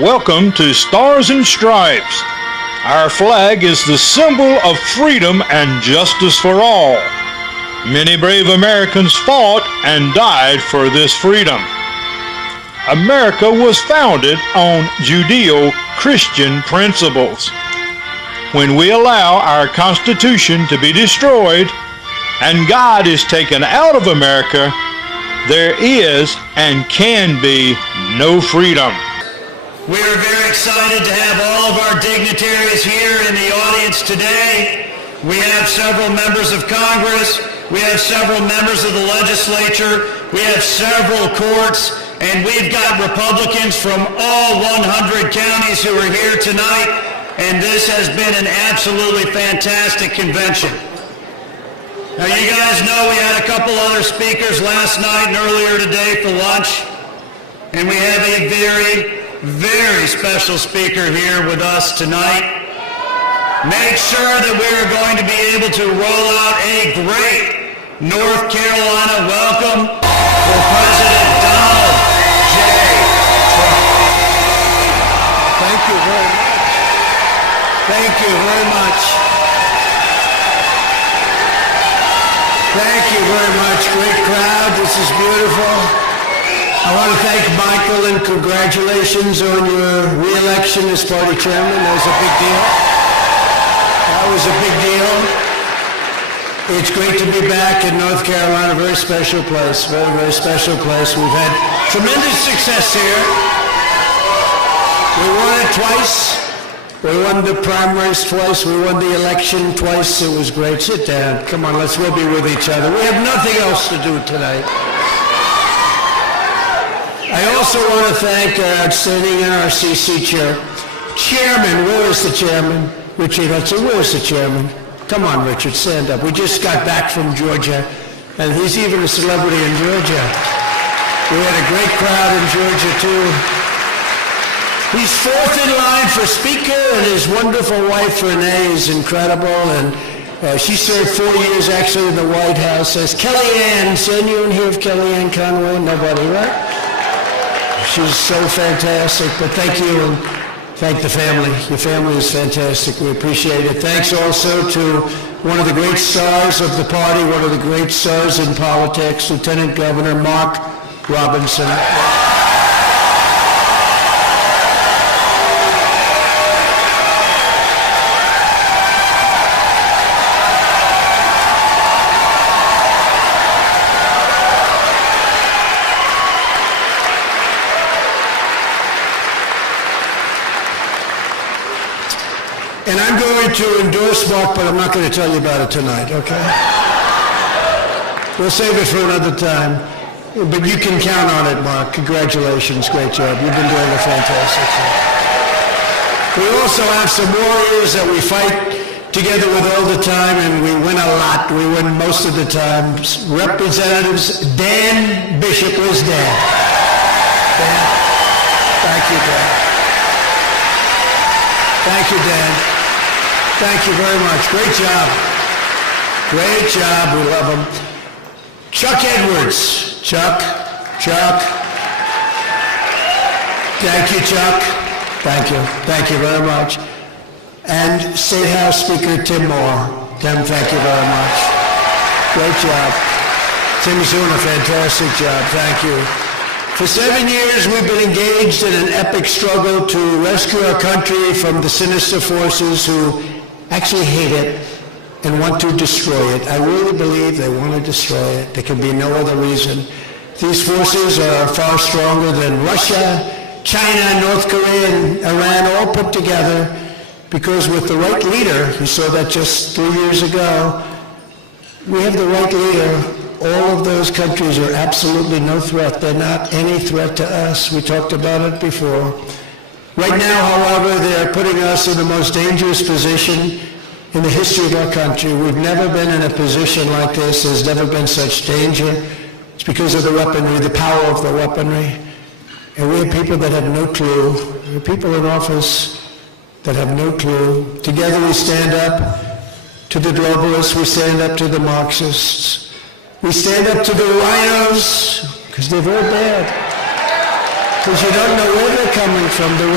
Welcome to Stars and Stripes. Our flag is the symbol of freedom and justice for all. Many brave Americans fought and died for this freedom. America was founded on Judeo-Christian principles. When we allow our Constitution to be destroyed and God is taken out of America, there is and can be no freedom. We are very excited to have all of our dignitaries here in the audience today. We have several members of Congress. We have several members of the legislature. We have several courts. And we've got Republicans from all 100 counties who are here tonight. And this has been an absolutely fantastic convention. Now, you guys know we had a couple other speakers last night and earlier today for lunch. And we have a very special speaker here with us tonight. Make sure that we are going to be able to roll out a great North Carolina welcome for President Donald J. Trump. Thank you very much. Thank you very much. Thank you very much. Great crowd. This is beautiful. I want to thank Michael and congratulations on your re-election as party chairman. That was a big deal. That was a big deal. It's great to be back in North Carolina, a very special place, very special place. We've had tremendous success here. We won it twice. We won the primaries twice. We won the election twice. It was great. Sit down. Come on, let's all be with each other. We have nothing else to do tonight. I also want to thank our outstanding NRCC chairman. Where is the chairman? Richard Hudson, where's the chairman? Come on, Richard, stand up. We just got back from Georgia, and he's even a celebrity in Georgia. We had a great crowd in Georgia, too. He's fourth in line for speaker, and his wonderful wife, Renee, is incredible, and she served 4 years, actually, in the White House as Kellyanne. Has anyone here of Kellyanne Conway? Nobody, right? She's so fantastic, but thank you and thank the family. Your family is fantastic. We appreciate it. Thanks also to one of the great stars of the party, one of the great stars in politics, Lieutenant Governor Mark Robinson. And I'm going to endorse Mark, but I'm not going to tell you about it tonight, okay? We'll save it for another time. But you can count on it, Mark. Congratulations. Great job. You've been doing a fantastic job. We also have some warriors that we fight together with all the time, and we win a lot. We win most of the time. Representatives Dan Bishop. Where's Dan? Dan? Thank you, Dan. Thank you, Dan. Thank you very much. Great job. Great job. We love him. Chuck Edwards. Chuck. Thank you, Chuck. Thank you. Thank you very much. And State House Speaker Tim Moore. Tim, thank you very much. Great job. Tim's doing a fantastic job. Thank you. For 7 years, we've been engaged in an epic struggle to rescue our country from the sinister forces who actually hate it and want to destroy it. I really believe they want to destroy it. There can be no other reason. These forces are far stronger than Russia, China, North Korea, and Iran all put together, because with the right leader, you saw that just 3 years ago, we have the right leader. All of those countries are absolutely no threat. They're not any threat to us. We talked about it before. Right now, however, they're putting us in the most dangerous position in the history of our country. We've never been in a position like this. There's never been such danger. It's because of the weaponry, the power of the weaponry. And we have people that have no clue. We have people in office that have no clue. Together we stand up to the globalists. We stand up to the Marxists. We stand up to the rhinos, because they're very bad. Because you don't know where they're coming from, the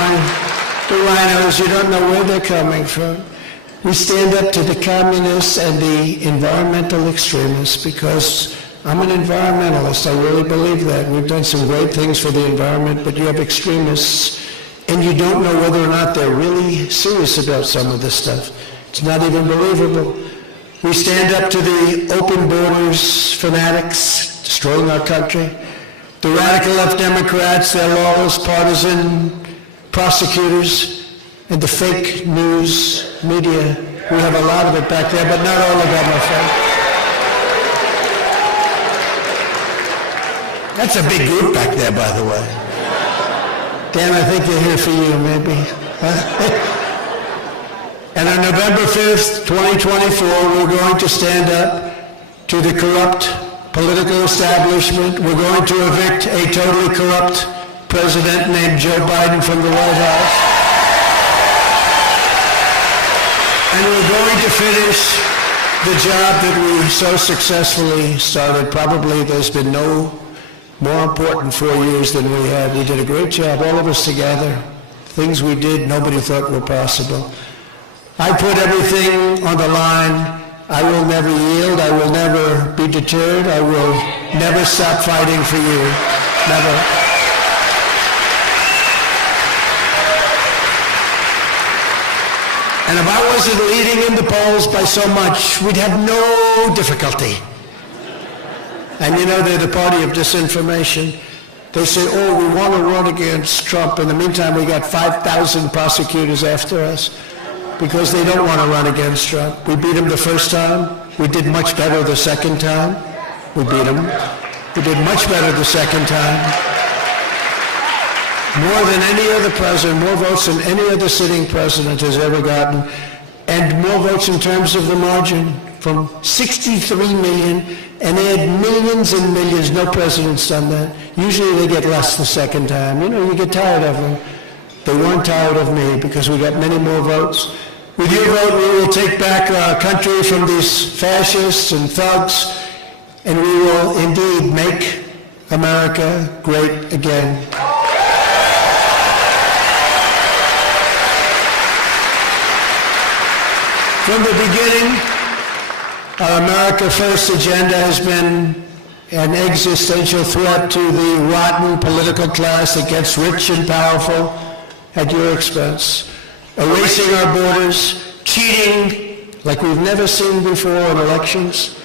rhinos, you don't know where they're coming from. We stand up to the communists and the environmental extremists because I'm an environmentalist. I really believe that. We've done some great things for the environment, but you have extremists, and you don't know whether or not they're really serious about some of this stuff. It's not even believable. We stand up to the open borders fanatics, destroying our country. The radical left Democrats, their lawless partisan prosecutors, and the fake news media. We have a lot of it back there, but not all of that, my friend. That's a big group back there, by the way. Dan, I think they're here for you, maybe. And on November 5th, 2024, we're going to stand up to the corrupt political establishment. We're going to evict a totally corrupt president named Joe Biden from the White House. And we're going to finish the job that we so successfully started. Probably there's been no more important 4 years than we had. We did a great job, all of us together. Things we did nobody thought were possible. I put everything on the line. I will never yield. I will never be deterred. I will never stop fighting for you. Never. And if I wasn't leading in the polls by so much, we'd have no difficulty. And you know, they're the party of disinformation. They say, oh, we want to run against Trump. In the meantime, we got 5,000 prosecutors after us because they don't want to run against Trump. We beat him the first time. We did much better the second time. We beat him. We did much better the second time. More than any other president, more votes than any other sitting president has ever gotten, and more votes in terms of the margin, from 63 million, and they had millions and millions. No president's done that. Usually they get less the second time. You know, you get tired of them. They weren't tired of me because we got many more votes. With your vote, we will take back our country from these fascists and thugs, and we will indeed make America great again. From the beginning, our America First agenda has been an existential threat to the rotten political class that gets rich and powerful at your expense. Erasing our borders, cheating like we've never seen before in elections,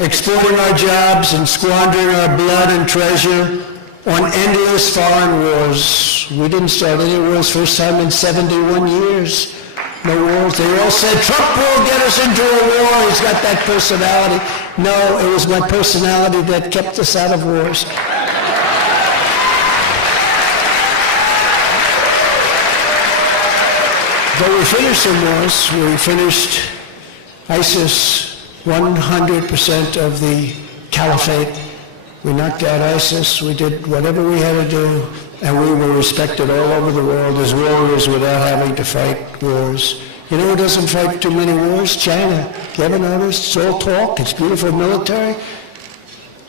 exporting our jobs and squandering our blood and treasure on endless foreign wars. We didn't start any wars first time in 71 years. No wars. They all said, Trump will get us into a war. He's got that personality. No, it was my personality that kept us out of wars. But we finished some wars. We finished ISIS, 100% of the caliphate. We knocked out ISIS. We did whatever we had to do. And we were respected all over the world as warriors without having to fight wars. You know who doesn't fight too many wars? China. You ever noticed? It's all talk. It's beautiful military.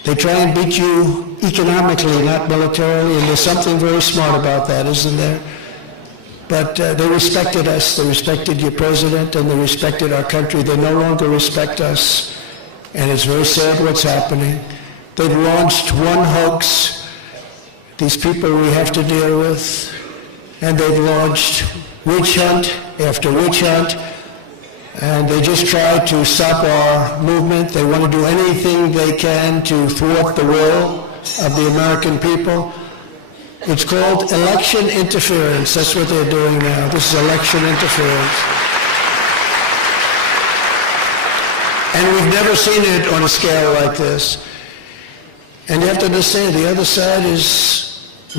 They try and beat you economically, not militarily, and there's something very smart about that, isn't there? But they respected us. They respected your president, and they respected our country. They no longer respect us, and it's very sad what's happening. They've launched one hoax. These people we have to deal with, and they've launched witch hunt after witch hunt, and they just try to stop our movement. They want to do anything they can to thwart the will of the American people. It's called election interference. That's what they're doing now. This is election interference. And we've never seen it on a scale like this. And you have to understand, the other side is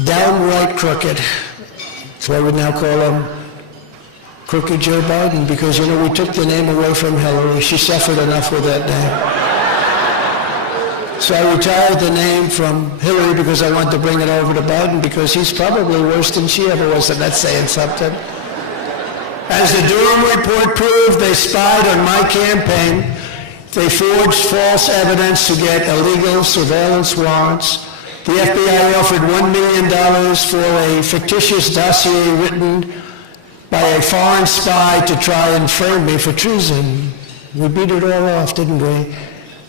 downright crooked. That's why we now call him Crooked Joe Biden, because, you know, we took the name away from Hillary. She suffered enough with that name. So I retired the name from Hillary because I wanted to bring it over to Biden, because he's probably worse than she ever was, and that's saying something. As the Durham report proved, they spied on my campaign. They forged false evidence to get illegal surveillance warrants. The FBI offered $1 million for a fictitious dossier written by a foreign spy to try and frame me for treason. We beat it all off, didn't we?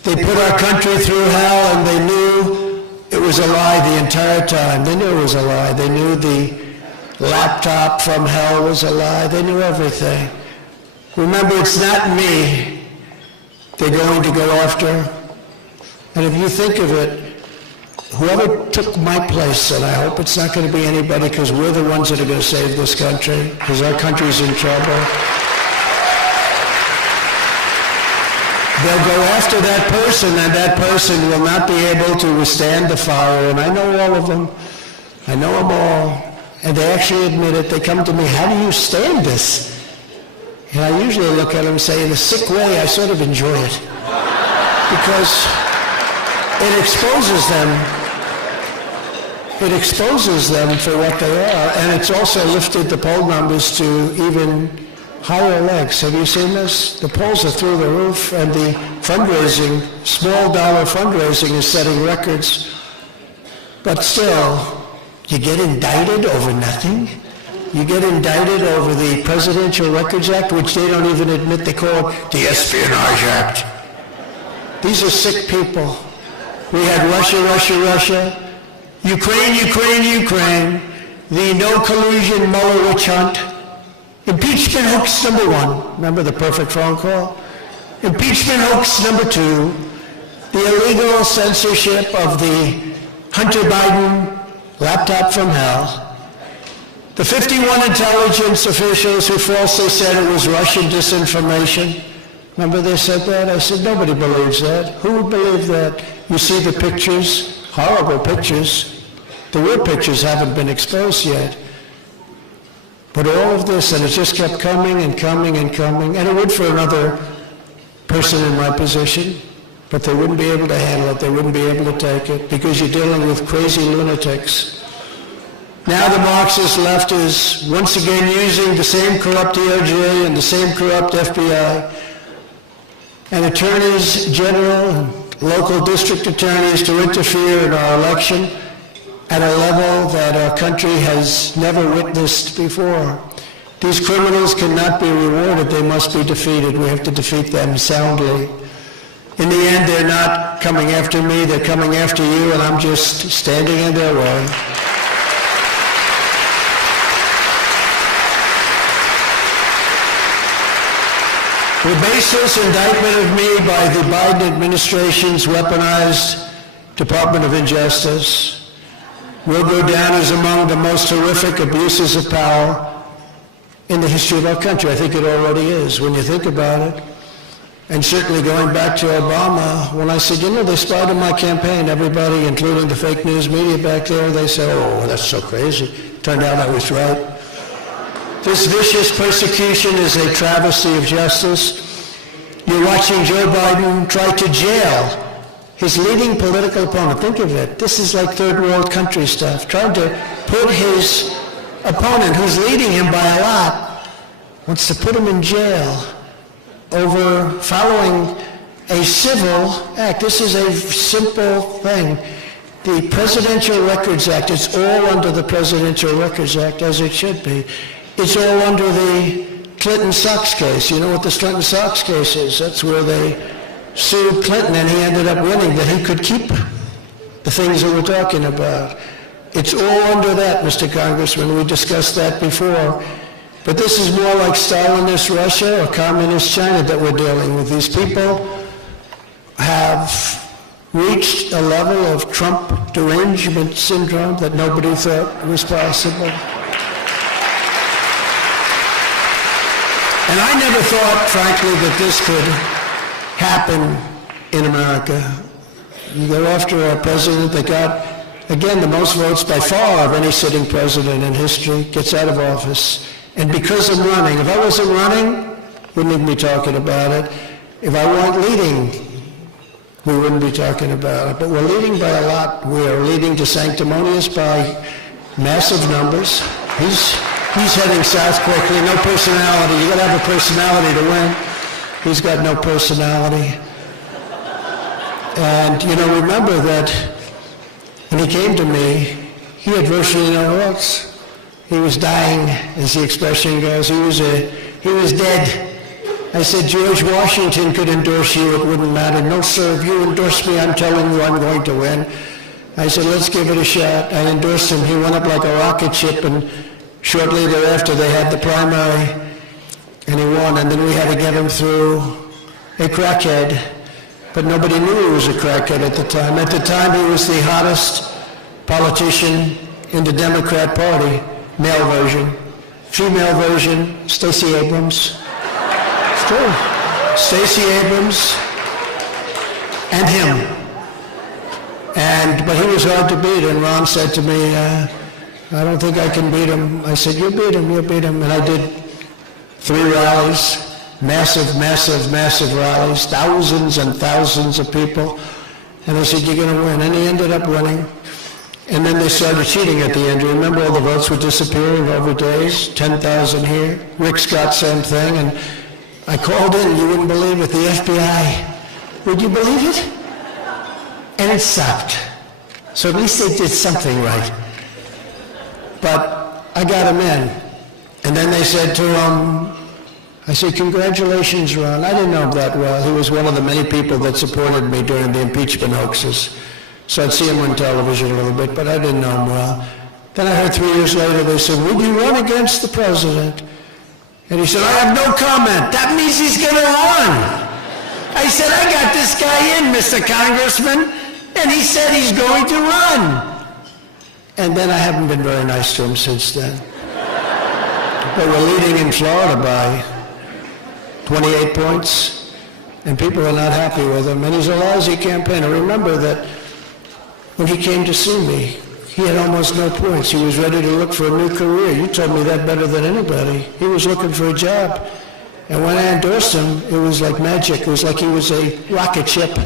They put our country through hell, and they knew it was a lie the entire time. They knew it was a lie. They knew the laptop from hell was a lie. They knew everything. Remember, it's not me they're going to go after. And if you think of it, whoever took my place, and I hope it's not going to be anybody, because we're the ones that are going to save this country, because our country's in trouble. They'll go after that person, and that person will not be able to withstand the fire. And I know all of them. I know them all. And they actually admit it. They come to me, how do you stand this? And I usually look at them and say, in a sick way, I sort of enjoy it. Because it exposes them. It exposes them for what they are. And it's also lifted the poll numbers to even higher legs. Have you seen this? The polls are through the roof, and the fundraising, small dollar fundraising, is setting records. But still, you get indicted over nothing. You get indicted over the Presidential Records Act, which they don't even admit. They call it the Espionage Act. These are sick people. We had Russia, Russia, Russia, Ukraine, Ukraine, Ukraine, the no collusion Mueller witch hunt, impeachment hoax number 1. Remember the perfect phone call? Impeachment hoax number 2, the illegal censorship of the Hunter Biden laptop from hell, the 51 intelligence officials who falsely said it was Russian disinformation. Remember they said that? I said, nobody believes that. Who would believe that? You see the pictures, horrible pictures. The real pictures haven't been exposed yet. But all of this, and it just kept coming and coming and coming, and it would for another person in my position, but they wouldn't be able to handle it. They wouldn't be able to take it, because you're dealing with crazy lunatics. Now the Marxist left is once again using the same corrupt DOJ and the same corrupt FBI and attorneys general and local district attorneys to interfere in our election at a level that our country has never witnessed before. These criminals cannot be rewarded. They must be defeated. We have to defeat them soundly. In the end, they're not coming after me. They're coming after you, and I'm just standing in their way. The baseless indictment of me by the Biden administration's weaponized Department of Injustice will go down as among the most horrific abuses of power in the history of our country. I think it already is, when you think about it. And certainly going back to Obama, when I said, they spied on my campaign, everybody, including the fake news media back there, they said, oh, that's so crazy. Turned out I was right. This vicious persecution is a travesty of justice. You're watching Joe Biden try to jail his leading political opponent. Think of it. This is like third world country stuff. Trying to put his opponent, who's leading him by a lot, wants to put him in jail over following a civil act. This is a simple thing. The Presidential Records Act, it's all under the Presidential Records Act, as it should be. It's all under the Clinton Sox case. You know what the Clinton Sox case is? That's where they sued Clinton, and he ended up winning, that he could keep the things that we're talking about. It's all under that, Mr. Congressman. We discussed that before. But this is more like Stalinist Russia or Communist China that we're dealing with. These people have reached a level of Trump derangement syndrome that nobody thought was possible. And I never thought, frankly, that this could happen in America. You go after a president that got, again, the most votes by far of any sitting president in history, gets out of office. And because I'm running, if I wasn't running, we wouldn't be talking about it. If I weren't leading, we wouldn't be talking about it. But we're leading by a lot. We're leading to sanctimonious by massive numbers. He's heading south quickly, no personality. You gotta have a personality to win. He's got no personality. And remember that When he came to me, he had virtually no votes. He was dying, as the expression goes. He was dead. I said, George Washington could endorse you, it wouldn't matter. No, sir, if you endorse me, I'm telling you I'm going to win. I said, let's give it a shot. I endorsed him. He went up like a rocket ship, and shortly thereafter they had the primary, and he won. And then we had to get him through a crackhead, but nobody knew he was a crackhead at the time. At the time, he was the hottest politician in the Democrat Party, male version. Female version, Stacey Abrams. It's true. Stacey Abrams and him. But he was hard to beat, and Ron said to me, I don't think I can beat him. I said, you beat him. And I did 3 rallies, massive rallies, thousands and thousands of people. And I said, you're going to win. And he ended up winning. And then they started cheating at the end. You remember all the votes were disappearing over days, 10,000 here. Rick Scott, same thing. And I called in, you wouldn't believe it, the FBI. Would you believe it? And it stopped. So at least they did something right. But I got him in. And then they said to him, I said, congratulations, Ron. I didn't know him that well. He was one of the many people that supported me during the impeachment hoaxes. So I'd see him on television a little bit, but I didn't know him well. Then I heard 3 years later, they said, would you run against the president? And he said, I have no comment. That means he's going to run. I said, I got this guy in, Mr. Congressman, and he said he's going to run. And then I haven't been very nice to him since then. But we're leading in Florida by 28 points, and people are not happy with him. And he's a lousy campaigner. Remember that when he came to see me, he had almost no points. He was ready to look for a new career. You told me that better than anybody. He was looking for a job. And when I endorsed him, it was like magic. It was like he was a rocket ship.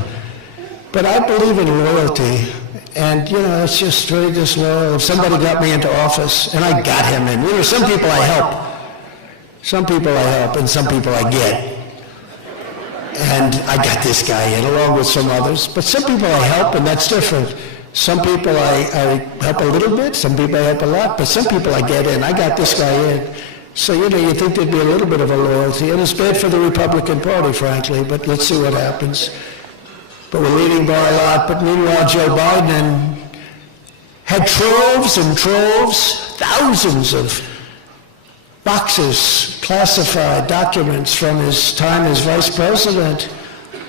But I believe in loyalty. And, it's just very disloyal. If somebody got me into office, and I got him in. Some people I help. Some people I help, and some people I get. And I got this guy in, along with some others. But some people I help, and that's different. Some people I help a little bit, some people I help a lot, but some people I get in. I got this guy in. So, you think there'd be a little bit of a loyalty. And it's bad for the Republican Party, frankly, but let's see what happens. But we're leading by a lot. But meanwhile, Joe Biden had troves and troves, thousands of boxes, classified documents from his time as vice president.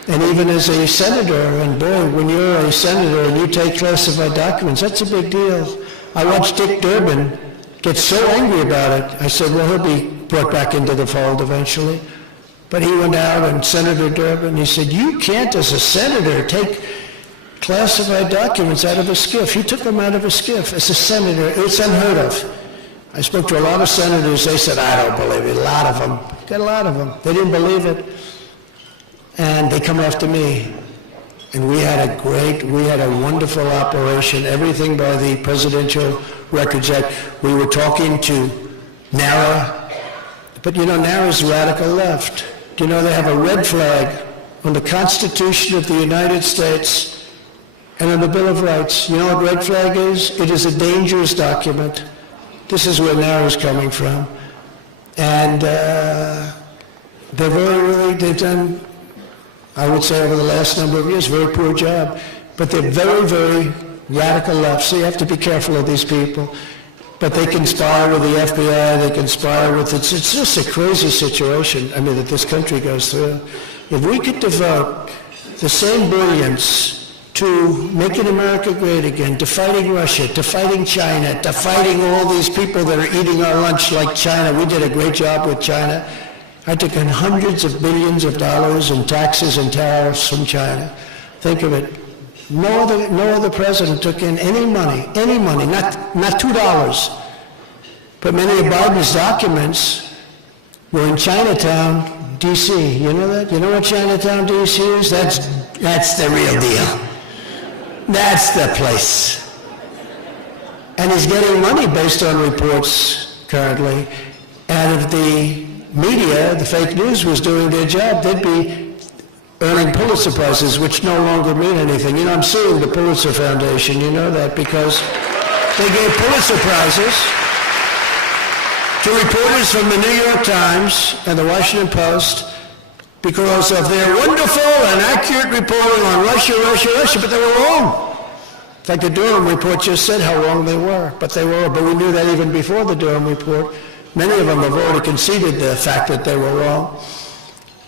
And even as a senator, and boy, when you're a senator and you take classified documents, that's a big deal. I watched Dick Durbin get so angry about it. I said, well, he'll be brought back into the fold eventually. But he went out, and Senator Durbin, he said, you can't, as a senator, take classified documents out of a SCIF. He took them out of a SCIF. As a senator, it's unheard of. I spoke to a lot of senators. They said, I don't believe it. A lot of them. Got a lot of them. They didn't believe it. And they come after me. And we had a wonderful operation, everything by the Presidential Records Act. We were talking to NARA, but NARA's radical left. They have a red flag on the Constitution of the United States and on the Bill of Rights. You know what red flag is? It is a dangerous document. This is where NARA's coming from. And they've done, I would say over the last number of years, very poor job. But they're very, very radical left, so you have to be careful of these people. But they conspire with the FBI, they conspire with, it's just a crazy situation, that this country goes through. If we could devote the same brilliance to making America great again, to fighting Russia, to fighting China, to fighting all these people that are eating our lunch like China. We did a great job with China. I took in hundreds of billions of dollars in taxes and tariffs from China. Think of it. No other president took in any money, not $2. But many of Biden's documents were in Chinatown, D.C. You know that? You know what Chinatown, D.C. is? That's the real deal. That's the place. And he's getting money based on reports currently. And if the media, the fake news, was doing their job, there'd be earning Pulitzer Prizes, which no longer mean anything. You know, I'm suing the Pulitzer Foundation, you know that, because they gave Pulitzer Prizes to reporters from the New York Times and the Washington Post because of their wonderful and accurate reporting on Russia, but they were wrong. In fact, the Durham report just said how wrong they were, but they were. But we knew that even before the Durham report. Many of them have already conceded the fact that they were wrong.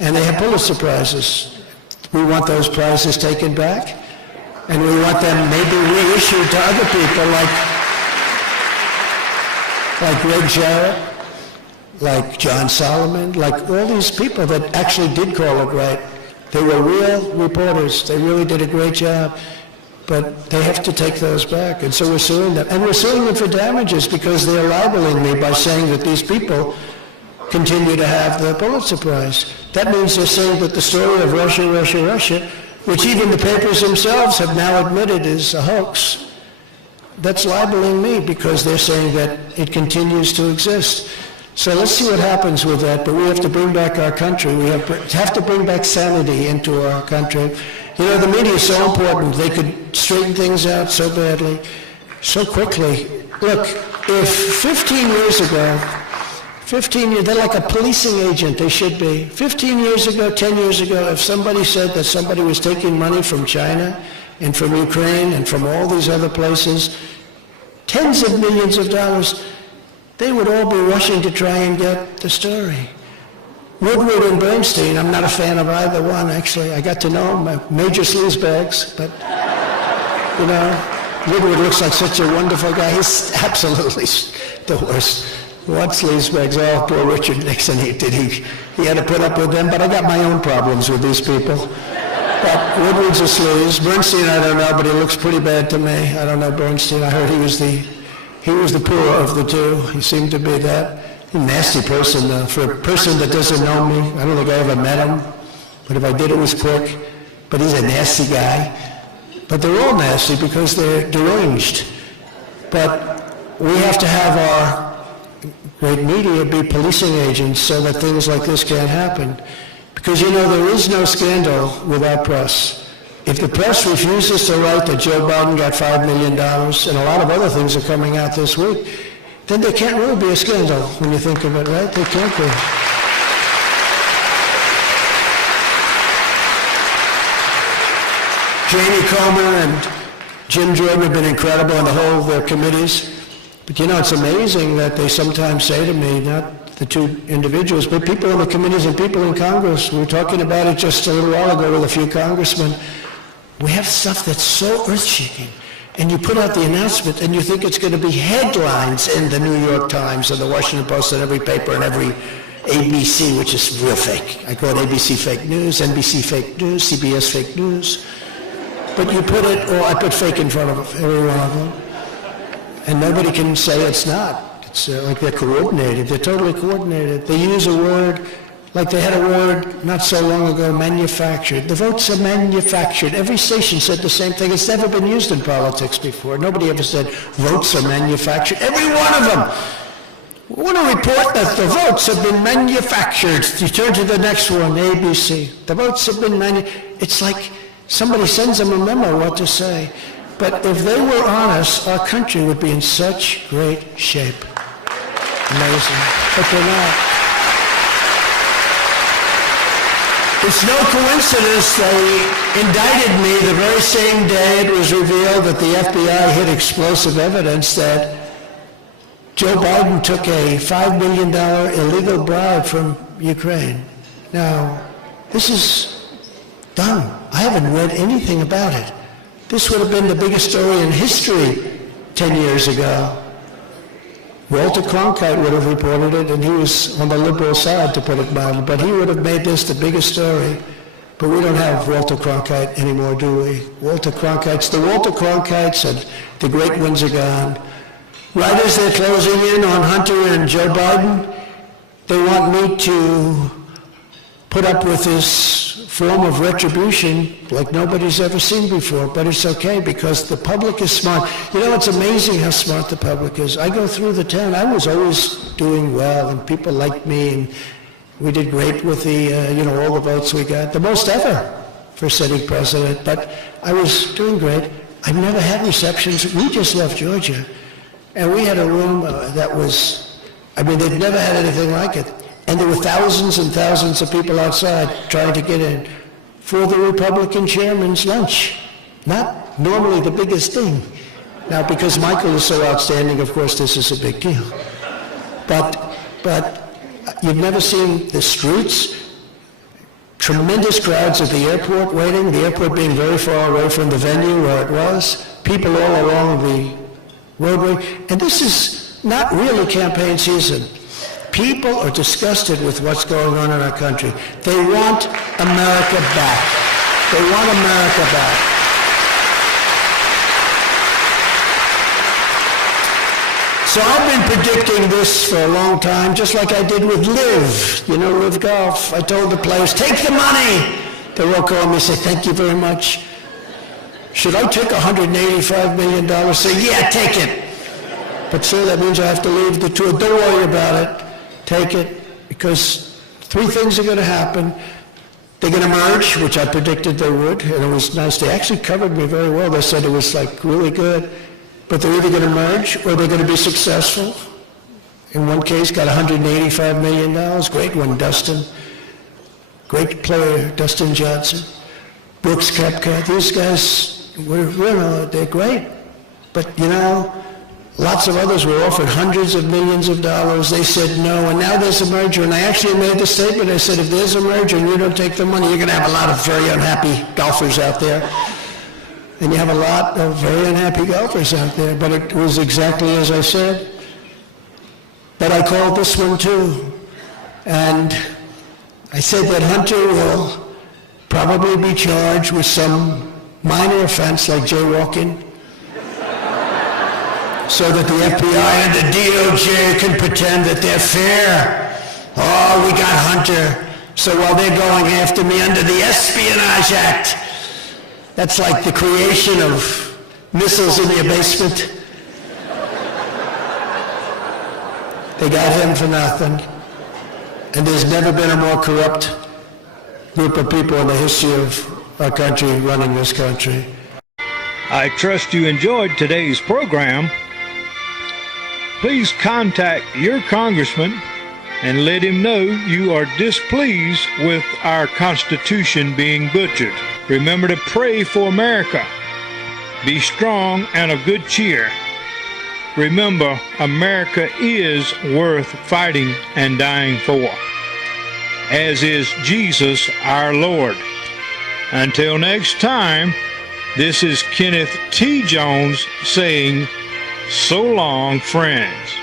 And they have Pulitzer Prizes. We want those prizes taken back, and we want them maybe reissued to other people like Greg Jarrett, like John Solomon, like all these people that actually did call it right. They were real reporters. They really did a great job. But they have to take those back, and so we're suing them. And we're suing them for damages because they're libeling me by saying that these people continue to have the Pulitzer Prize. That means they're saying that the story of Russia, which even the papers themselves have now admitted is a hoax, that's libeling me because they're saying that it continues to exist. So let's see what happens with that, but we have to bring back our country. We have to bring back sanity into our country. You know, the media is so important. They could straighten things out so badly, so quickly. Look, if 15 years ago, they're like a policing agent, they should be. 15 years ago, 10 years ago, if somebody said that somebody was taking money from China and from Ukraine and from all these other places, tens of millions of dollars, they would all be rushing to try and get the story. Woodward and Bernstein, I'm not a fan of either one, actually. I got to know them, major sleazebags, but, you know, Woodward looks like such a wonderful guy. He's absolutely the worst. What sleazebags? Oh, poor Richard Nixon, he had to put up with them, but I got my own problems with these people. But Woodward's a sleaze. Bernstein, I don't know, but he looks pretty bad to me. I don't know Bernstein. I heard he was the poorer of the two. He seemed to be that. A nasty person, for a person that doesn't know me. I don't think I ever met him, but if I did, it was quick. But he's a nasty guy. But they're all nasty because they're deranged. But we have to have our great media be policing agents so that things like this can't happen. Because, you know, there is no scandal without press. If the press refuses to write that Joe Biden got $5 million, and a lot of other things are coming out this week, then there can't really be a scandal when you think of it, right? There can't be. Jamie Comer and Jim Jordan have been incredible on the whole of their committees. But you know, it's amazing that they sometimes say to me, not the two individuals, but people in the committees and people in Congress, we were talking about it just a little while ago with a few congressmen, we have stuff that's so earth-shaking. And you put out the announcement and you think it's going to be headlines in the New York Times or the Washington Post and every paper and every ABC, which is real fake. I call it ABC fake news, NBC fake news, CBS fake news. But you put it, or I put fake in front of every one of them. And nobody can say it's not. It's like they're coordinated. They're totally coordinated. They use a word, like they had a word not so long ago, manufactured. The votes are manufactured. Every station said the same thing. It's never been used in politics before. Nobody ever said votes are manufactured. Every one of them. We want to report that the votes have been manufactured. You turn to the next one, ABC. The votes have been manufactured. It's like somebody sends them a memo what to say. But if they were honest, our country would be in such great shape. Amazing. But they're not. It's no coincidence they indicted me the very same day it was revealed that the FBI hid explosive evidence that Joe Biden took a $5 million illegal bribe from Ukraine. Now, this is done. I haven't read anything about it. This would have been the biggest story in history 10 years ago. Walter Cronkite would have reported it, and he was on the liberal side, to put it mildly, but he would have made this the biggest story. But we don't have Walter Cronkite anymore, do we? The Walter Cronkites and the great ones are gone. Right as they're closing in on Hunter and Joe Biden, they want me to put up with this form of retribution like nobody's ever seen before, but it's okay because the public is smart. You know, it's amazing how smart the public is. I go through the town. I was always doing well, and people liked me, and we did great with the, all the votes we got, the most ever. for sitting president, but I was doing great. I've never had receptions. We just left Georgia, and we had a room that was, they'd never had anything like it. And there were thousands and thousands of people outside trying to get in for the Republican chairman's lunch. Not normally the biggest thing. Now, because Michael is so outstanding, of course, this is a big deal. But you've never seen the streets, tremendous crowds at the airport waiting, the airport being very far away from the venue where it was, people all along the roadway. And this is not really campaign season. People are disgusted with what's going on in our country. They want America back. They want America back. So I've been predicting this for a long time, just like I did with Live. You know, Live Golf. I told the players, take the money. They all called me and said, thank you very much. Should I take $185 million? Say, yeah, take it. But sir, that means I have to leave the tour. Don't worry about it. Take it, because three things are going to happen. They're going to merge, which I predicted they would, and it was nice. They actually covered me very well. They said it was like really good. But they're either going to merge or they're going to be successful. In one case, got $185 million. Great one, Dustin. Great player, Dustin Johnson. Brooks Koepka. These guys, they're great. But, lots of others were offered hundreds of millions of dollars. They said no, and now there's a merger. And I actually made the statement. I said, if there's a merger and you don't take the money, you're going to have a lot of very unhappy golfers out there. And you have a lot of very unhappy golfers out there. But it was exactly as I said. But I called this one too. And I said that Hunter will probably be charged with some minor offense like jaywalking, so that the FBI and the DOJ can pretend that they're fair. Oh, we got Hunter. So while they're going after me under the Espionage Act, that's like the creation of missiles in their basement. They got him for nothing. And there's never been a more corrupt group of people in the history of our country running this country. I trust you enjoyed today's program. Please contact your congressman and let him know you are displeased with our Constitution being butchered. Remember to pray for America. Be strong and of good cheer. Remember, America is worth fighting and dying for, as is Jesus our Lord. Until next time, this is Kenneth T. Jones saying, so long, friends.